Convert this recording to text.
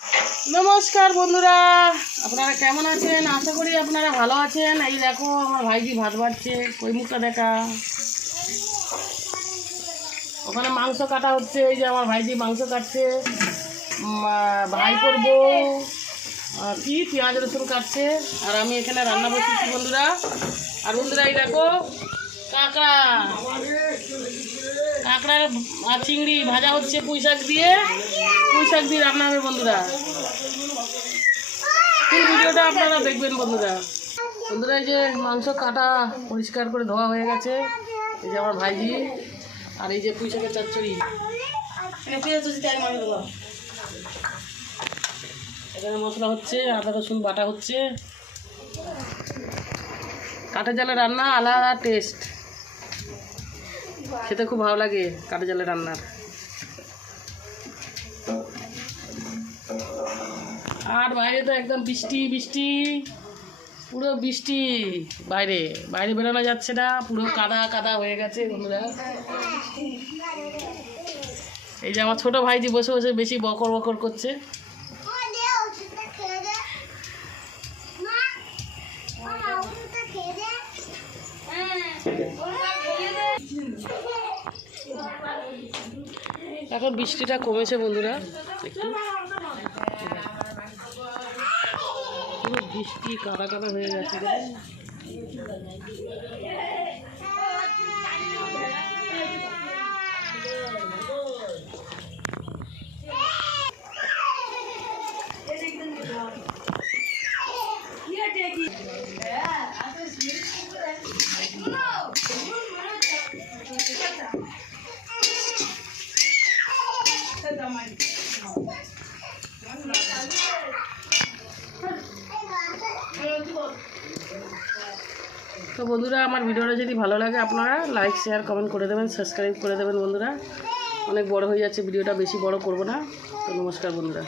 নমস্কার বন্ধুরা, আপনারা কেমন আছেন? আশা করি আপনারা ভালো আছেন। এই দেখো আমার ভাইজি ভাত বাড়ছে, কই মুখটা দেখা। ওখানে মাংস কাটা হচ্ছে, এই যে আমার ভাইজি মাংস কাটছে। ভাই করবো কি পেঁয়াজ রসুন কাটছে, আর আমি এখানে রান্না বসেছি বন্ধুরা। আর বন্ধুরা এই দেখো কাঁকড়া কাঁকড়া আর চিংড়ি ভাজা হচ্ছে, পুঁই শাক দিয়ে রান্না হবে বন্ধুরা। ফুল ভিডিওটা আপনারা দেখবেন বন্ধুরা। এই যে মাংস কাটা পরিষ্কার করে ধোয়া হয়ে গেছে, এই যে আমার ভাইজি, আর এই যে পুঁই শাকের চচ্চড়ি। এখানে মশলা হচ্ছে, আদা রসুন বাটা হচ্ছে। কাঠের জালে রান্না আলাদা টেস্ট, খেতে খুব ভালো লাগে কাঠের জালে রান্নার। আর বাইরে তো একদম বৃষ্টি, পুরো বৃষ্টি। বাইরে বেরোনো যাচ্ছে না, পুরো কাদা হয়ে গেছে বন্ধুরা। এই যে আমার ছোট ভাইজি বসে বসে বেশি বকর করছে। এখন বৃষ্টিটা কমেছে বন্ধুরা, একটু পুরো বৃষ্টি কাদা হয়ে গেছে। তো বন্ধুরা, আমার ভিডিওটা যদি ভালো লাগে আপনারা লাইক শেয়ার কমেন্ট করে দেবেন, সাবস্ক্রাইব করে দেবেন বন্ধুরা। অনেক বড় হয়ে যাচ্ছে ভিডিওটা, বেশি বড় করব না। তো নমস্কার বন্ধুরা।